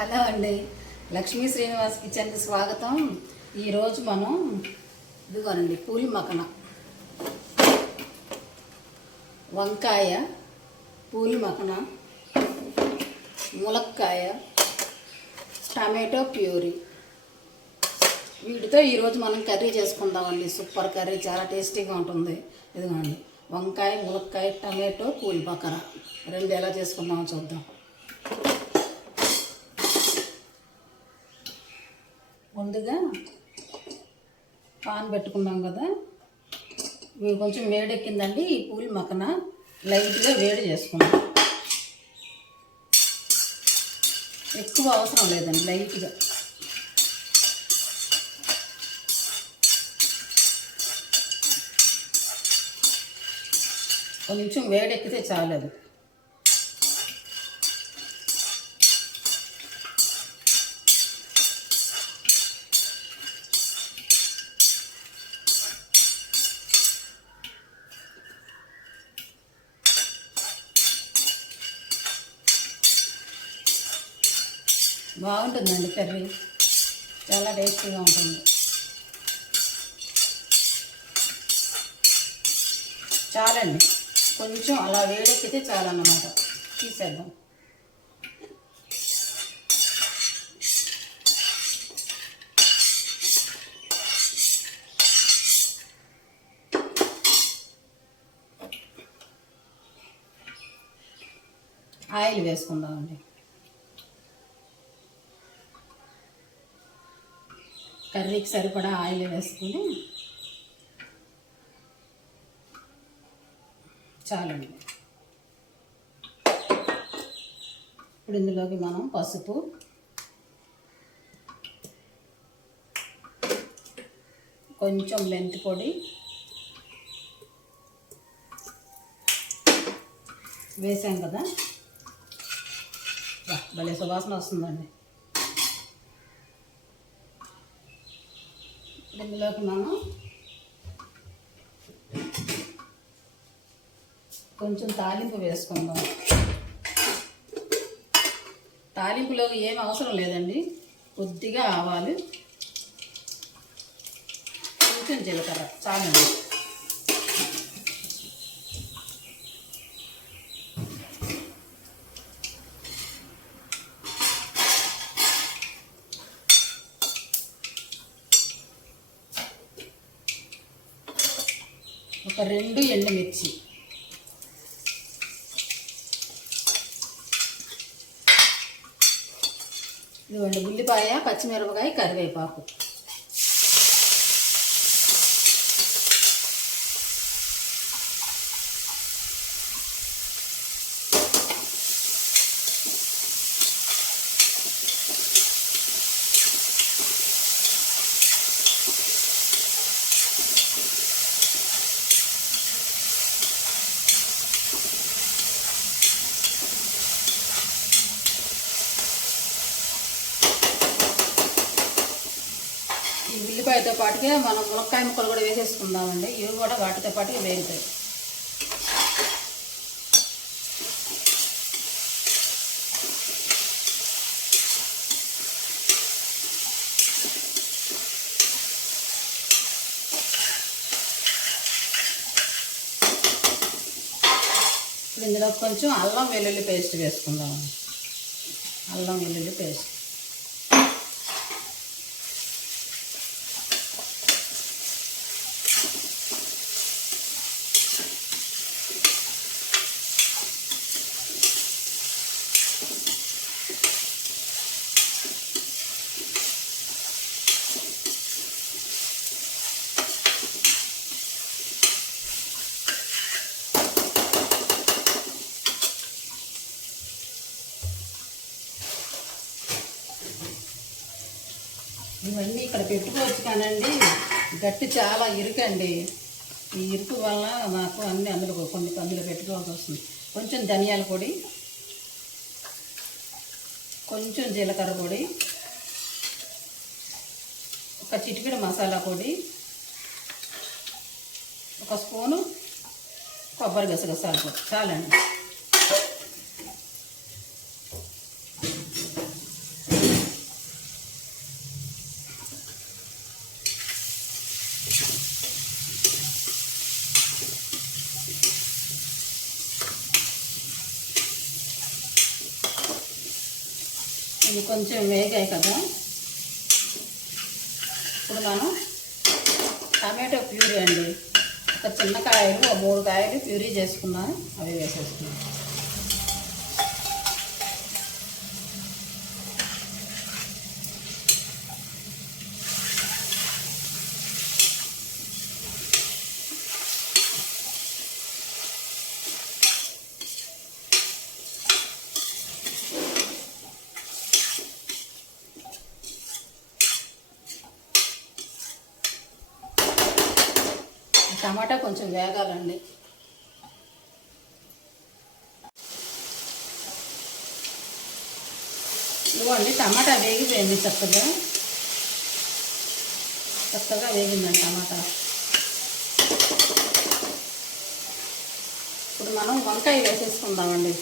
Hello అండి, లక్ష్మీ శ్రీనివాస్ కిచెన్కి స్వాగతం. ఈరోజు మనం ఇదిగోనండి పూలి మక్కన, వంకాయ, పూలి మక్కన, ములక్కాయ, టమాటో ప్యూరీ, వీటితో ఈరోజు మనం కర్రీ చేసుకుందామండి. సూపర్ కర్రీ, చాలా టేస్టీగా ఉంటుంది. ఇదిగోండి వంకాయ, ములక్కాయ, టమాటో, పూలి మక్కన రెండు ఎలా చేసుకుందామో చూద్దాం. ముందుగా పాన్ పెట్టుకున్నాం కదా, ఇవి కొంచెం వేడెక్కిందండి. ఈ పూలి మక్కన లైట్గా వేడి చేసుకుందాం. ఎక్కువ అవసరం లేదండి, లైట్గా. కొంచెం వేడెక్కితే చాలు. అది బాగుంటుందండి కర్రీ, చాలా టేస్టీగా ఉంటుంది. చాలండి, కొంచెం అలా వేడెక్కితే చాలన్నమాట. తీసేద్దాం. ఆయిల్ వేసుకుందామండి. కర్రీకి సరిపడా ఆయిల్ వేసుకుని చాలండి. ఇప్పుడు ఇందులోకి మనం పసుపు, కొంచెం మెంతి పొడి వేసాం కదా, భలే సువాసన వస్తుందండి. ఇందులోకి మనం కొంచెం తాలింపు వేసుకుందాం. తాలింపులోకి ఏం అవసరం లేదండి, కొద్దిగా ఆవాలు, కొంచెం జీలకర్ర చాలండి. ఒక 2 ఎండుమిర్చి, ఇదిగోండి ఉల్లిపాయ, పచ్చిమిరపకాయ, కరివేపాకు. ఈ ఉల్లిపాయతో పాటుగా మనం ములక్కాయ ముక్కలు కూడా వేసేసుకుందామండి. ఇవి కూడా వాటితో పాటుగా వేగుతాయి. ఇప్పుడు ఇందులో కొంచెం అల్లం వెల్లుల్లి పేస్ట్ వేసుకుందామండి. అల్లం వెల్లుల్లి పేస్ట్, ఇవన్నీ ఇక్కడ పెట్టుకోవచ్చు కానండి, గట్టి చాలా ఇరుకండి. ఈ ఇరుకు వల్ల నాకు అన్నీ అందులో అందులో పెట్టుకోవాల్సి వస్తుంది. కొంచెం ధనియాల పొడి, కొంచెం జీలకర్ర పొడి, ఒక చిటికెడు మసాలా పొడి, ఒక స్పూను కొబ్బరి గసగసాల పొడి చాలండి. ఇవి కొంచెం వేగాయి కదా, ఇప్పుడు మనం టమాటో ప్యూరీ అండి, ఒక చిన్న కాయలు, ఒక 3 కాయలు ప్యూరీ చేసుకున్నాను, అవి వేసేసుకున్నాం. టమాటా కొంచెం వేగాలండి. ఇదిగోండి టమాటా వేగిపోయింది, చక్కగా వేగిందండి టమాటా. ఇప్పుడు మనం వంకాయ వేసేసుకుందామండి.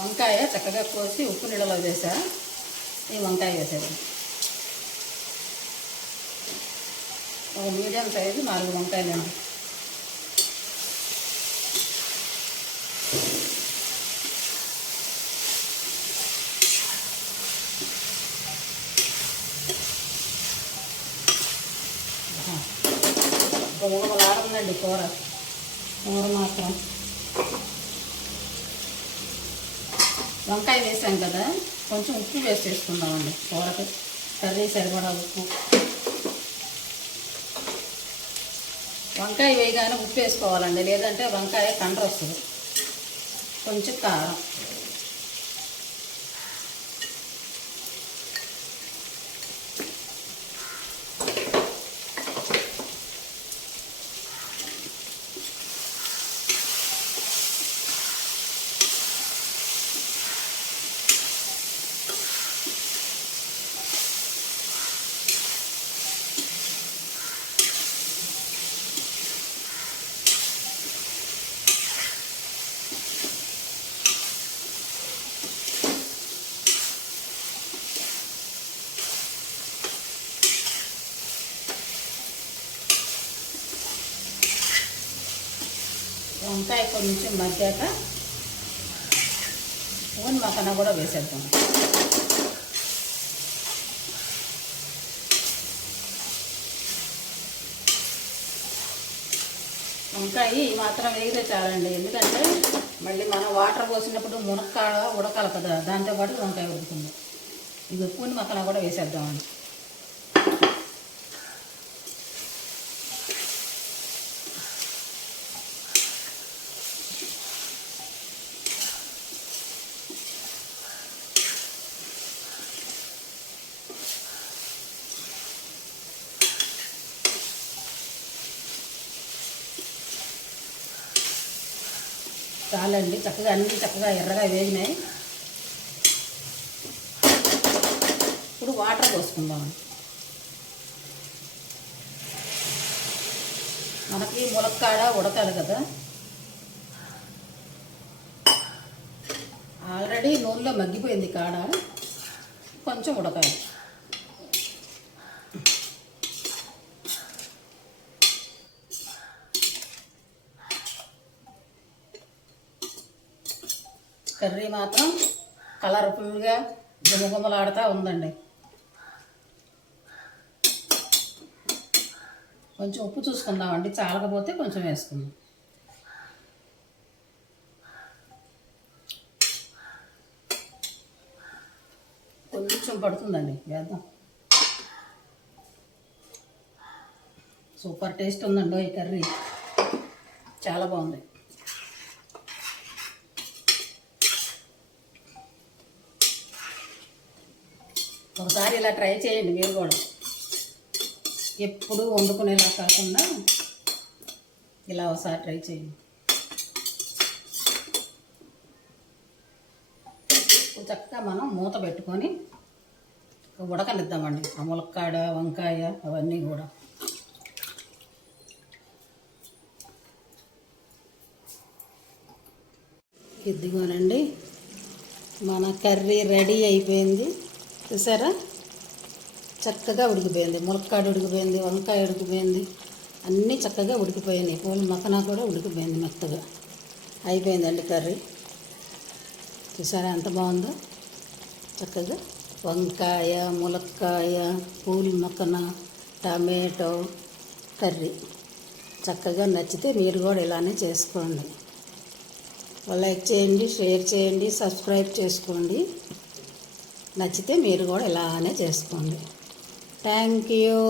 వంకాయ చక్కగా కోసి ఉప్పు నీళ్ళలో వేసా, ఈ వంకాయ వేసేది ఒక మీడియం సైజు 4 వంకాయలండి. గుమగుమలాడుతుందండి కూర మాత్రం. వంకాయ వేసాం కదా, కొంచెం ఉప్పు వేసేసుకుందామండి కూరకి, కర్రీ సరిపడా ఉప్పు. వంకాయ వేయగానే ఉప్పు వేసుకోవాలండి, లేదంటే వంకాయ కండ్ర వస్తుంది. కొంచెం కారం, వంకాయ కొంచెం మగ్గాక ఓన్ మసాలా కూడా వేసేద్దాం. వంకాయ ఈ మాత్రం వేగితే చాలండి, ఎందుకంటే మళ్ళీ మనం వాటర్ పోసినప్పుడు మునక్కాడ ఉడకాలి కదా, దాంతోపాటు వంకాయ ఉడుకుతుంది. ఇది ఉప్పుని మసాలా కూడా వేసేద్దామండి. చాలండి, చక్కగా అన్నీ చక్కగా ఎర్రగా వేగినాయి. ఇప్పుడు వాటర్ పోసుకుందాం. మనకి ములక్కాడ ఉడకాలి కదా, ఆల్రెడీ నూనెలో మగ్గిపోయింది కాడ, కొంచెం ఉడకాలి. కర్రీ మాత్రం కలర్ఫుల్గా గుమగుమలాడుతూ ఉందండి. కొంచెం ఉప్పు చూసుకుందామండి, చాలకపోతే కొంచెం వేసుకుందాం. కొంచెం పడుతుందండి, వేద్దాం. సూపర్ టేస్ట్ ఉందండి ఈ కర్రీ, చాలా బాగుంది. ఒకసారి ఇలా ట్రై చేయండి మీరు కూడా, ఎప్పుడు వండుకునేలా కాకుండా ఇలా ఒకసారి ట్రై చేయండి. చక్కగా మనం మూత పెట్టుకొని ఉడకనిద్దామండి, ఆ ములక్కాడ వంకాయ అవన్నీ కూడా. ఇదిగోనండి మన కర్రీ రెడీ అయిపోయింది, చూసారా? చక్కగా ఉడికిపోయింది, ములక్కాడ ఉడికిపోయింది, వంకాయ ఉడికిపోయింది, అన్నీ చక్కగా ఉడికిపోయినాయి. పూల మక్కన కూడా ఉడికిపోయింది, మెత్తగా అయిపోయిందండి కర్రీ. చూసారా ఎంత బాగుందో? చక్కగా వంకాయ, ములక్కాయ, పూల్ మక్కన, టమాటో కర్రీ చక్కగా నచ్చితే మీరు కూడా ఇలానే చేసుకోండి. లైక్ చేయండి, షేర్ చేయండి, సబ్స్క్రైబ్ చేసుకోండి. నచ్చితే మీరు కూడా ఇలానే చేసుకోండి. Thank you.